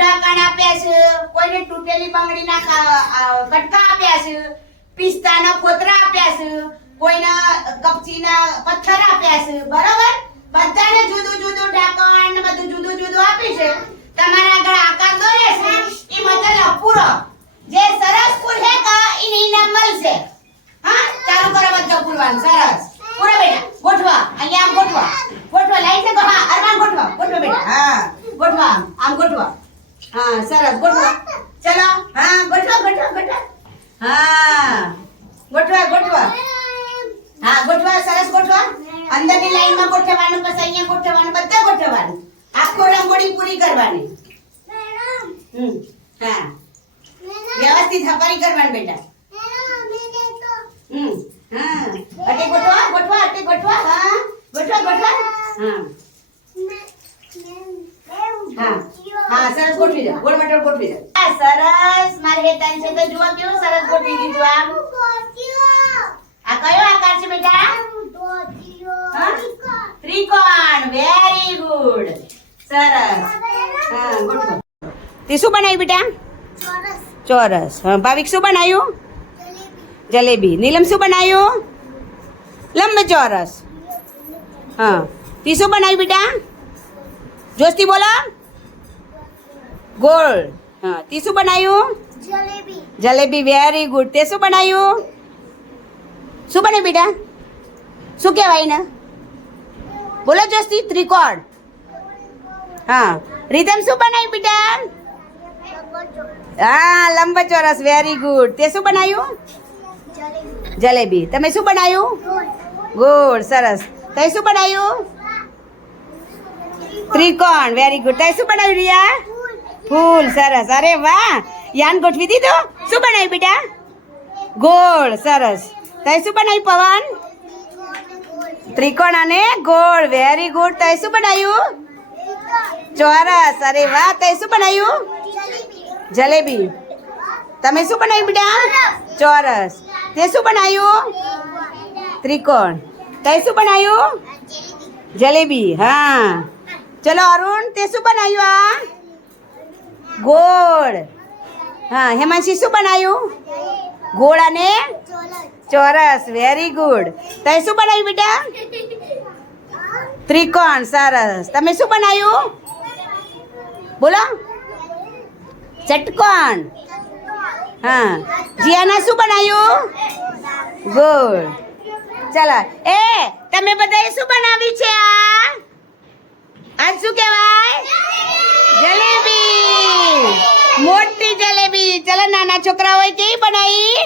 ઢાંકણ આપ્યા છે, કોઈને તૂટેલી બંગડીના કટકા આપ્યા છે, પિસ્તાના ફોતરા આપ્યા છે, કોઈને કપચીના પથ્થર આપ્યા છે, બરાબર? બધાને જુદું જુદું ઢાંકણ ને બધું જુદું જુદું આપ્યું છે. તમારા આગળ આકાર દોરે છે એ મતલબ પૂરો જે સરસ ફૂલ હે કા એને ઇનામ મળશે. હા, ચાલુ કરો બધું પૂરવાનું. સરસ પૂરા બેટા. ગોઠવા અહીંયા આમ ગોઠવા. ગોઠવા લાઈન છે તો હા અરમાન ગોઠવા. ગોઠવા બેટા. હા ગોઠવા આમ ગોઠવા. હા સરસ ગોઠવા. ચલો હા ગોઠવા ગોઠવા ગોઠવા. હા ગોઠવા ગોઠવા. હા ગોઠવા સરસ ગોઠવા. અંદરની લાઈનમાં ગોઠવવાનું, પછી અહીંયા ગોઠવવાનું, બધા ગોઠવવાનું. આખો રંગોળી પૂરી કરવાની. હા વ્યવસ્થિત હપારી કરવાની બેટા. હા અટે ગોઠવા ગોઠવા અટે ગોઠવા. હા ગોઠવા ગોઠવા. હા હા હા સરસ ગોઠવી દે. ગોળ મટર ગોઠવી દે. આ સરસ મારે હેતાન છે તો જુઓ કેવું સરસ ગોઠવી દીધું. આમ આ કયો આકાર છે બેટા? ત્રિકોણ. Very good. સરસ. હા ગોઠવો. તે શું બનાવ્યું બેટા? ચોરસ. હા ભાવિક શું બનાવ્યું? જલેબી. નીલમ શું બનાવ્યું? લંબચોરસ. હા તે શું બનાવ્યું બેટા? જોસ્તી બોલો. ગોળ. હા તે શું બનાવ્યું? જલેબી. જલેબી. Very good. તે શું બનાવ્યું? શું બનાવ્યું બેટા? શું કહેવાય ને? બોલો જોસ્તી. ત્રિકોણ. હા રીતમ શું બનાવ્યું બેટા? હા લંબચોરસ. Very good. તે શું બનાવ્યું? જલેબી. તમે શું બનાવ્યું? ગોળ. સરસ. તે શું બનાવ્યું? ત્રિકોણ. Very good. તે શું બનાવ્યું રિયા? ફૂલ. સરસ. અરે વાહ યાન ગોઠવી દીધું. શું બનાવ્યું બેટા? ગોળ. સરસ. તે શું બનાવ્યું પવન? ત્રિકોણ અને ગોળ. Very good. તે શું બનાવ્યું? ચોરસ. અરે વાહ. તે શું બનાવ્યું? જલેબી. તમે શું બનાવ્યું બેટા? ચોરસ. તે શું બનાવ્યું? ત્રિકોણ. તે શું બનાવ્યું? જલેબી. હા ચલો અરુણ તે શું બનાવ્યું? આ ગોળ. હા હેમાંશી શું બનાવ્યું? ગોળ અને ચોરસ. Very good. તે શું બનાવ્યું બેટા? ત્રિકોણ. સરસ. તમે શું બનાવ્યું? બોલો. ષટકોણ. હા જીયાના શું બનાવ્યું? ગોળ. ચાલો એ તમે બધાએ શું બનાવ્યું છે? આજ શું કહેવાય? જલેબી. મોટી જલેબી. ચલો નાના છોકરાઓએ કેવી બનાવી?